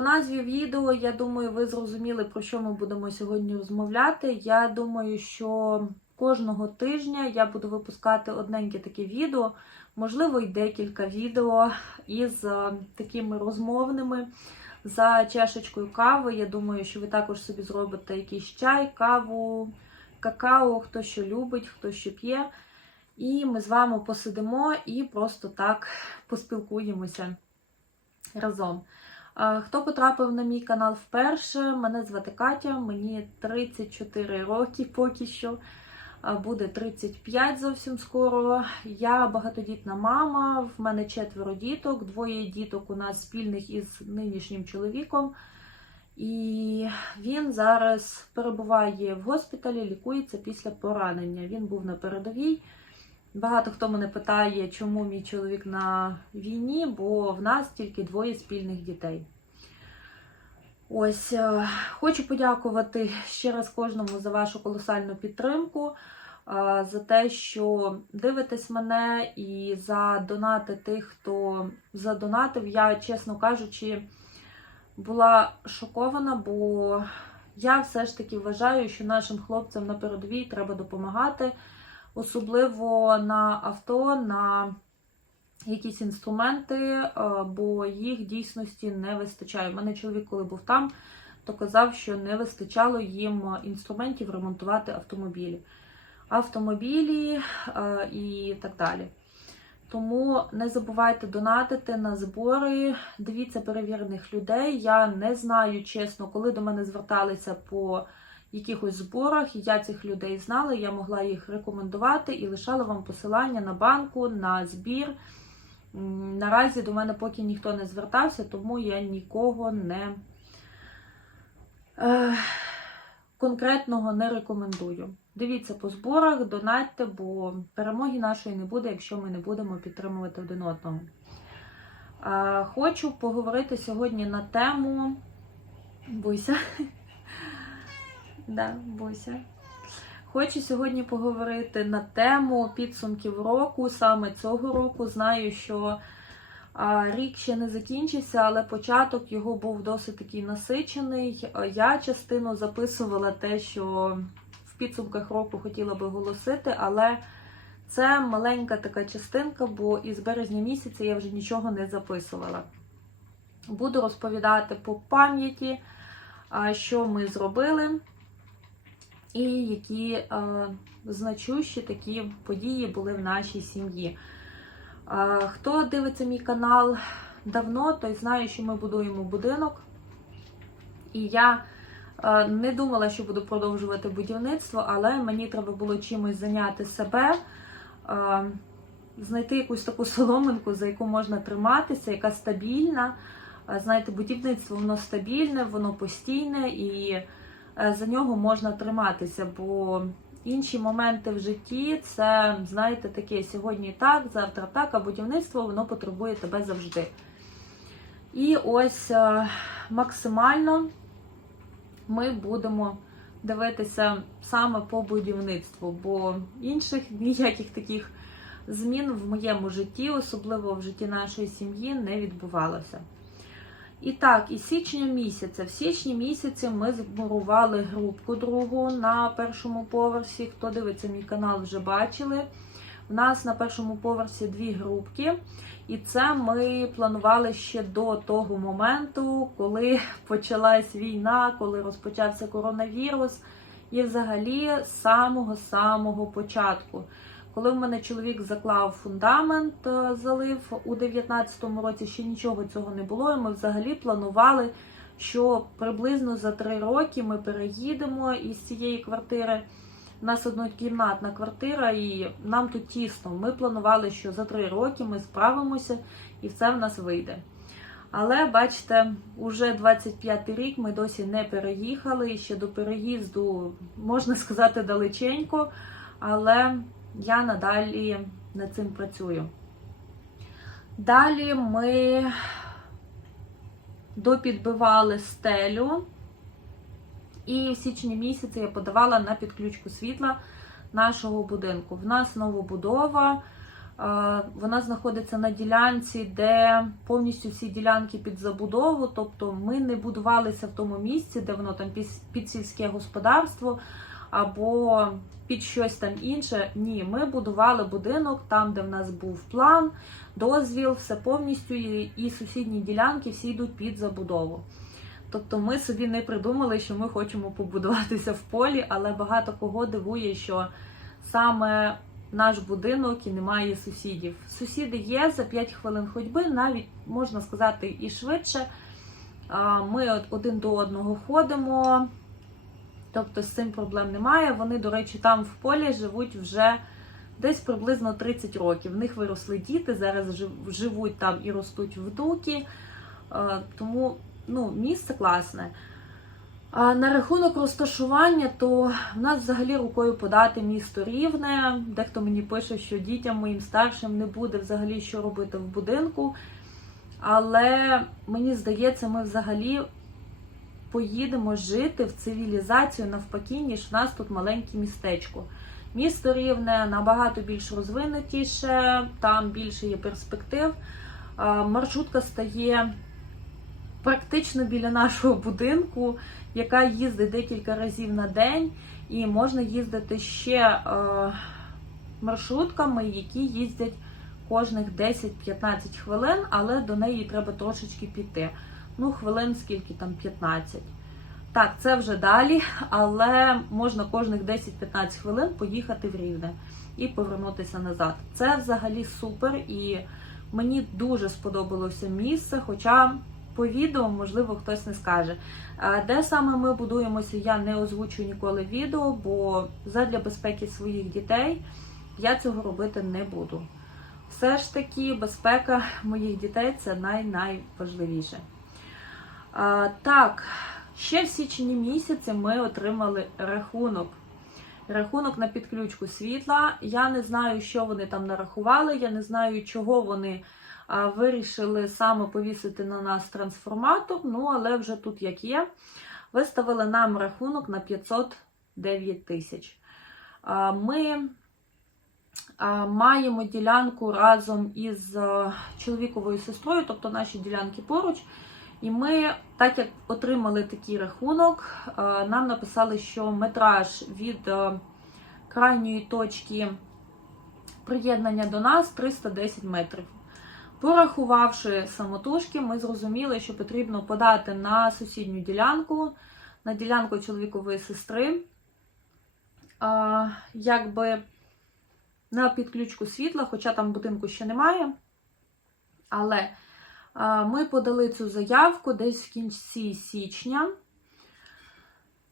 назві відео, я думаю, ви зрозуміли, про що ми будемо сьогодні розмовляти. Я думаю, що кожного тижня я буду випускати одненьке таке відео, можливо, й декілька відео із е, такими розмовними за чашечкою кави. Я думаю, що ви також собі зробите якийсь чай, каву, какао, хто що любить, хто що п'є. І ми з вами посидимо і просто так поспілкуємося разом. А, Хто потрапив на мій канал вперше, мене звати Катя, мені 34 роки поки що, а, буде 35 зовсім скоро. Я багатодітна мама, в мене четверо діток, двоє діток у нас спільних із нинішнім чоловіком. І він зараз перебуває в госпіталі, лікується після поранення. Він був на передовій. Багато хто мене питає, чому мій чоловік на війні, бо в нас тільки двоє спільних дітей. Ось е, хочу подякувати ще раз кожному за вашу колосальну підтримку, е, за те, що дивитесь мене, і за донати тих, хто задонатив. Я, чесно кажучи, була шокована, бо я все ж таки вважаю, що нашим хлопцям на передовій треба допомагати особливо на авто, на якісь інструменти, е, бо їх дійсності не вистачає. У мене чоловік, коли був там, то казав, що не вистачало їм інструментів ремонтувати автомобілі. Автомобілі е, і так далі. Тому не забувайте донатити на збори, дивіться перевірених людей. Я не знаю, чесно, коли до мене зверталися по якихось зборах, я цих людей знала, я могла їх рекомендувати і лишала вам посилання на банку, на збір. Наразі до мене поки ніхто не звертався, тому я нікого не е, конкретного не рекомендую. Дивіться по зборах, донатьте, бо перемоги нашої не буде, якщо ми не будемо підтримувати один одного. Е, хочу поговорити сьогодні на тему. Бойся. Да, Бося. Хочу сьогодні поговорити на тему підсумків року, саме цього року. Знаю, що рік ще не закінчився, але початок його був досить такий насичений. Я частину записувала те, що в підсумках року хотіла би оголосити, але це маленька така частинка, бо із березня місяця я вже нічого не записувала. Буду розповідати по пам'яті, що ми зробили і які е, значущі такі події були в нашій сім'ї. Е, хто дивиться мій канал давно, той знає, що ми будуємо будинок. І я е, не думала, що буду продовжувати будівництво, але мені треба було чимось зайняти себе, е, знайти якусь таку соломинку, за яку можна триматися, яка стабільна. Е, знаєте, будівництво воно стабільне, воно постійне і. Е, за нього можна триматися, бо інші моменти в житті це, знаєте, таке сьогодні так, завтра так, а будівництво воно потребує тебе завжди. І ось е, максимально ми будемо дивитися саме по будівництву, бо інших ніяких таких змін в моєму житті, особливо в житті нашої сім'ї, не відбувалося. І так, із січня місяця. В січні місяці ми зборували групку другу на першому поверсі. Хто дивиться мій канал, вже бачили. У нас на першому поверсі дві групки, і це ми планували ще до того моменту, коли почалась війна, коли розпочався коронавірус, і взагалі з самого-самого початку. Коли в мене чоловік заклав фундамент, е, залив у 19-му році, ще нічого цього не було. І ми взагалі планували, що приблизно за три роки ми переїдемо із цієї квартири. У нас однокімнатна квартира, і нам тут тісно. Ми планували, що за три роки ми справимося і все в нас вийде. Але бачите, уже 25 й рік ми досі не переїхали. Ще до переїзду, можна сказати, далеченько. Але я надалі над цим працюю. Далі ми допідбивали стелю, і в січні місяці я подавала на підключку світла нашого будинку. В нас новобудова, Е, Вона знаходиться на ділянці, де повністю всі ділянки під забудову. Тобто ми не будувалися в тому місці, де воно там під, під сільське господарство або під щось там інше. Ні, ми будували будинок там, де в нас був план, дозвіл, все повністю, і, сусідні ділянки всі йдуть під забудову. Тобто ми собі не придумали, що ми хочемо побудуватися в полі, але багато кого дивує, що саме наш будинок і немає сусідів. Сусіди є за 5 хвилин ходьби, навіть можна сказати і швидше. Ми один до одного ходимо, тобто з цим проблем немає. Вони, до речі, там в полі живуть вже десь приблизно 30 років. В них виросли діти, зараз живуть там і ростуть внуки. А, Тому ну, місце класне. А на рахунок розташування, то в нас взагалі рукою подати місто рівне. Дехто мені пише, що дітям моїм старшим не буде взагалі що робити в будинку. Але мені здається, ми взагалі поїдемо жити в цивілізацію навпаки, ніж в нас тут маленьке містечко. Місто рівне набагато більш розвинутіше, там більше є перспектив. Маршрутка стає практично біля нашого будинку, яка їздить декілька разів на день, і можна їздити ще е, маршрутками, які їздять кожних 10-15 хвилин, але до неї треба трошечки піти. Ну, хвилин скільки там 15. Так, це вже далі, але можна кожних 10-15 хвилин поїхати в Рівне і повернутися назад. Це взагалі супер, і мені дуже сподобалося місце, хоча по відео, можливо, хтось не скаже. Де саме ми будуємося, я не озвучую ніколи відео, бо задля безпеки своїх дітей я цього робити не буду. Все ж таки, безпека моїх дітей це най-найважливіше. Так, ще в січні місяці ми отримали рахунок. Рахунок на підключку світла. Я не знаю, що вони там нарахували, я не знаю, чого вони вирішили саме повісити на нас трансформатор. Ну, але вже тут як є. Виставили нам рахунок на 509 тисяч. Ми маємо ділянку разом із чоловіковою сестрою, тобто наші ділянки поруч. І ми, так як отримали такий рахунок, нам написали, що метраж від крайньої точки приєднання до нас 310 метрів. Порахувавши самотужки, ми зрозуміли, що потрібно подати на сусідню ділянку, на ділянку чоловікової сестри, якби на підключку світла, хоча там будинку ще немає. Але ми подали цю заявку десь в кінці січня.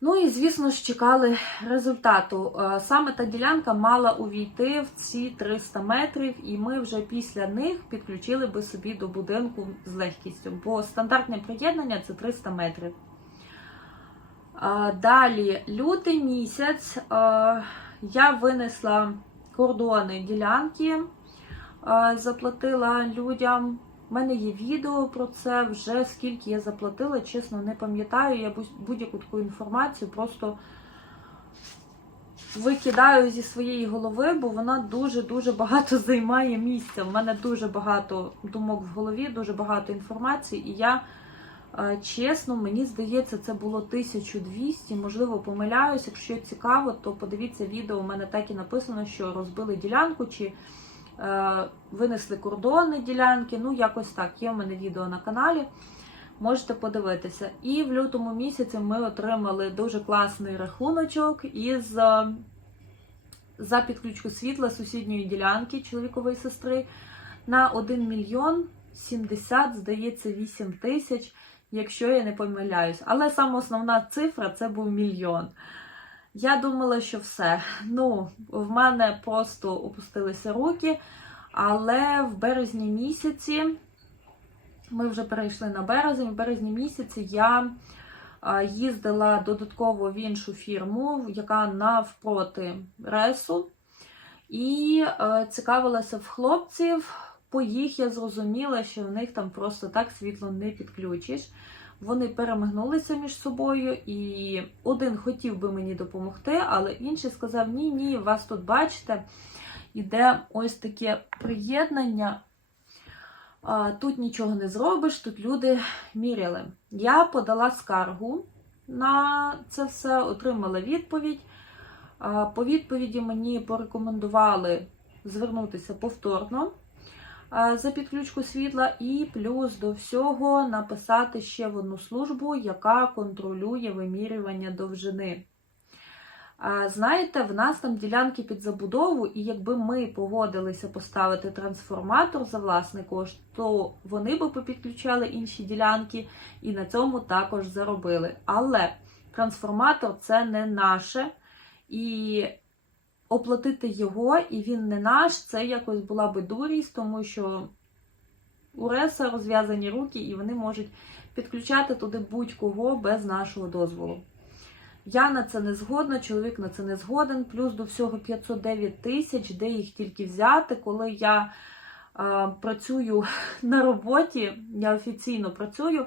Ну і, звісно ж, чекали результату. Саме та ділянка мала увійти в ці 300 метрів, і ми вже після них підключили би собі до будинку з легкістю, бо стандартне приєднання це 300 метрів. Далі, лютий місяць, я винесла кордони ділянки, заплатила людям. У мене є відео про це, вже скільки я заплатила, чесно, не пам'ятаю. Я будь- будь-яку таку інформацію просто викидаю зі своєї голови, бо вона дуже-дуже багато займає місця. У мене дуже багато думок в голові, дуже багато інформації, і я. е, Чесно, мені здається, це було 1200, можливо, помиляюсь. Якщо цікаво, то подивіться відео. У мене так і написано, що розбили ділянку чи винесли кордони ділянки. Ну, якось так. Є в мене відео на каналі. Можете подивитися. І в лютому місяці ми отримали дуже класний рахуночок із е, за підключку світла сусідньої ділянки чоловікової сестри на 1 мільйон 70, здається, 8 тисяч, якщо я не помиляюсь. Але саме основна цифра це був мільйон. Я думала, що все. Ну, в мене просто опустилися руки. Але в березні місяці, ми вже перейшли на березень, в березні місяці я їздила додатково в іншу фірму, яка навпроти ресу, і цікавилася в хлопців. По їх я зрозуміла, що в них там просто так світло не підключиш. Вони перемигнулися між собою, і один хотів би мені допомогти, але інший сказав: Ні, ні, вас тут бачите. іде ось таке приєднання. Тут нічого не зробиш, тут люди міряли. Я подала скаргу на це все, отримала відповідь. По відповіді мені порекомендували звернутися повторно за підключку світла, і плюс до всього написати ще в одну службу, яка контролює вимірювання довжини. Знаєте, в нас там ділянки під забудову, і якби ми погодилися поставити трансформатор за власний кошт, то вони би попідключали інші ділянки і на цьому також заробили. Але трансформатор це не наше, і оплатити його, і він не наш, це якось була би дурість, тому що у РЕСа розв'язані руки, і вони можуть підключати туди будь-кого без нашого дозволу. Я на це не згодна, чоловік на це не згоден. Плюс до всього 509 тисяч, де їх тільки взяти, коли я е, працюю на роботі, я офіційно працюю.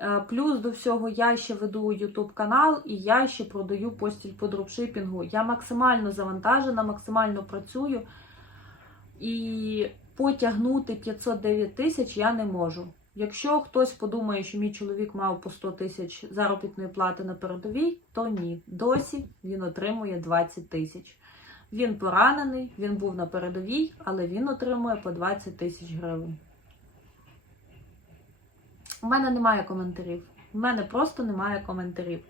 Е, плюс до всього я ще веду YouTube канал і я ще продаю постіль по дропшипінгу. Я максимально завантажена, максимально працюю. І потягнути 509 тисяч я не можу. Якщо хтось подумає, що мій чоловік мав по 100 тисяч заробітної плати на передовій, то ні. Досі він отримує 20 тисяч. Він поранений, він був на передовій, але він отримує по 20 тисяч гривень. У мене немає коментарів. У мене просто немає коментарів.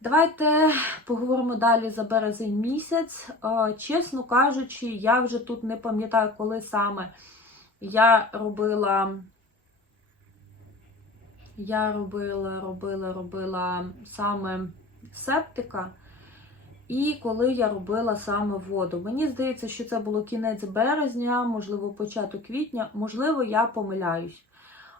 Давайте поговоримо далі за березень місяць. Е, Чесно кажучи, я вже тут не пам'ятаю, коли саме я робила. Я робила, робила, робила саме септика, і коли я робила саме воду. Мені здається, що це було кінець березня, можливо, початок квітня, можливо, я помиляюсь.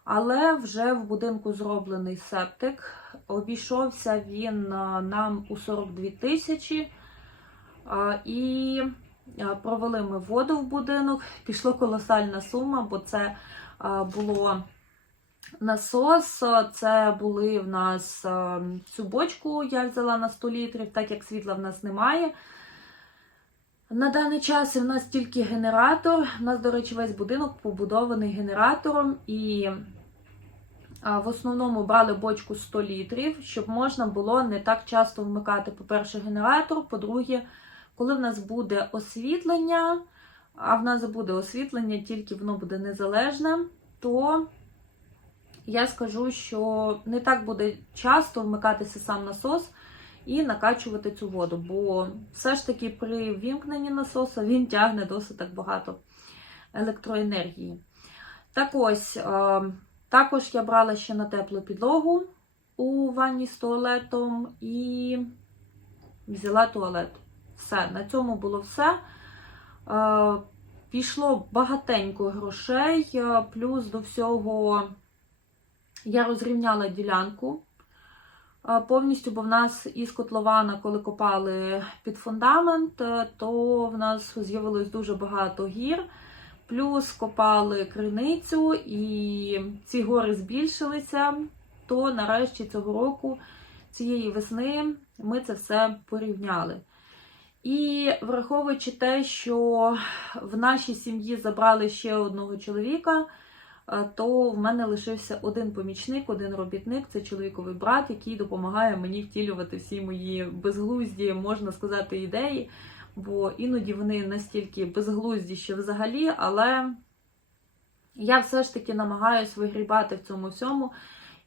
Але вже в будинку зроблений септик. Обійшовся він нам у 42 тисячі. І провели ми воду в будинок. Пішло колосальна сума, бо це було насос. Це були в нас цю бочку, я взяла на 100 літрів, так як світла в нас немає. На даний час в нас тільки генератор. У нас, до речі, весь будинок побудований генератором. І в основному брали бочку 100 літрів, щоб можна було не так часто вмикати, по-перше, генератор. По-друге, коли в нас буде освітлення, а в нас буде освітлення, тільки воно буде незалежне, то я скажу, що не так буде часто вмикатися сам насос і накачувати цю воду, бо все ж таки при вімкненні насоса він тягне досить так багато електроенергії. Так ось, е, також я брала ще на теплу підлогу у ванні з туалетом і взяла туалет. Все, на цьому було все. Е, Пішло багатенько грошей, е, плюс до всього я розрівняла ділянку е, повністю, бо в нас із котлована, коли копали під фундамент, то в нас з'явилось дуже багато гір. Плюс копали криницю, і ці гори збільшилися. То нарешті цього року, цієї весни, ми це все порівняли. І враховуючи те, що в нашій сім'ї забрали ще одного чоловіка, е, то в мене лишився один помічник, один робітник це чоловіковий брат, який допомагає мені втілювати всі мої безглузді, можна сказати, ідеї. Бо іноді вони настільки безглузді, що взагалі, але я все ж таки намагаюся вигрібати в цьому всьому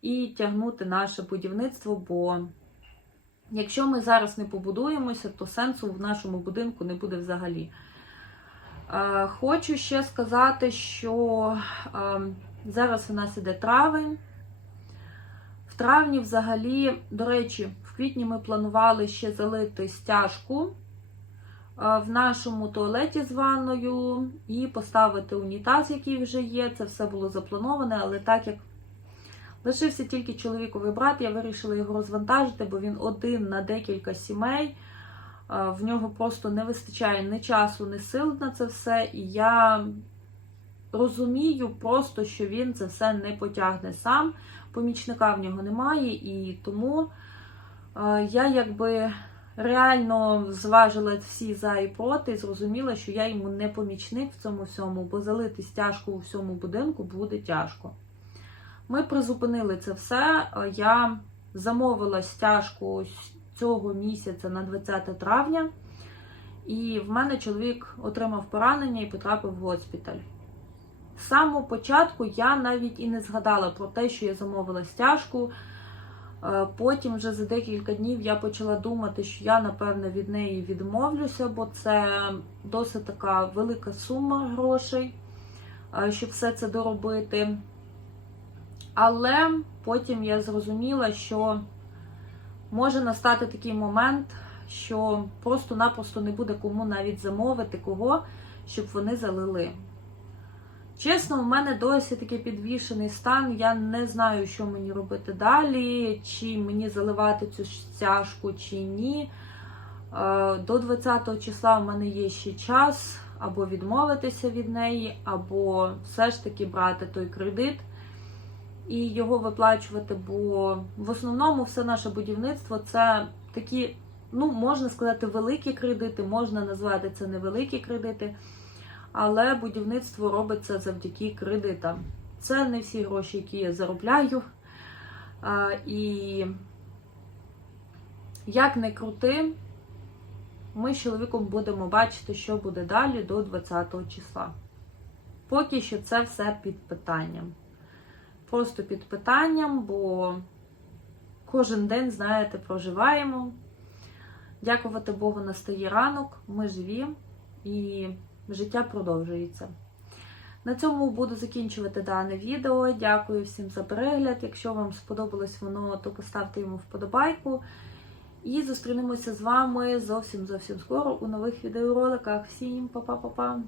і тягнути наше будівництво. бо Якщо ми зараз не побудуємося, то сенсу в нашому будинку не буде взагалі. Е, хочу ще сказати, що е, зараз у нас іде травень. В травні, взагалі, до речі, в квітні ми планували ще залити стяжку в нашому туалеті з ванною і поставити унітаз, який вже є. Це все було заплановане, але так як Лишився тільки чоловіковий брат, я вирішила його розвантажити, бо він один на декілька сімей. В нього просто не вистачає ні часу, ні сил на це все. І я розумію просто, що він це все не потягне сам. Помічника в нього немає, і тому я якби реально зважила всі за і проти і зрозуміла, що я йому не помічник в цьому всьому, бо залити стяжку у всьому будинку буде тяжко. Ми призупинили це все. Я замовила стяжку цього місяця на 20 травня, і в мене чоловік отримав поранення і потрапив в госпіталь. З самого початку я навіть і не згадала про те, що я замовила стяжку. Е, Потім, вже за декілька днів, я почала думати, що я, напевно, від неї відмовлюся, бо це досить така велика сума грошей, е, щоб все це доробити. Але потім я зрозуміла, що може настати такий момент, що просто-напросто не буде кому навіть замовити кого, щоб вони залили. Чесно, у мене досі такий підвішений стан. Я не знаю, що мені робити далі, чи мені заливати цю стяжку, чи ні. Е, До 20 числа в мене є ще час або відмовитися від неї, або все ж таки брати той кредит і його виплачувати. Бо в основному все наше будівництво це такі, ну, можна сказати, великі кредити, можна назвати це невеликі кредити але будівництво робиться завдяки кредитам. Це не всі гроші, які я заробляю. А, І як не крути, ми з чоловіком будемо бачити, що буде далі до 20 числа. Поки що це все під питанням. Просто під питанням, бо кожен день, знаєте, проживаємо. Дякувати Богу, настає ранок, ми живі і життя продовжується. На цьому буду закінчувати дане відео. Дякую всім за перегляд. Якщо вам сподобалось воно, то поставте йому вподобайку. І зустрінемося з вами зовсім зовсім скоро у нових відеороликах. Всім па-па-па-па!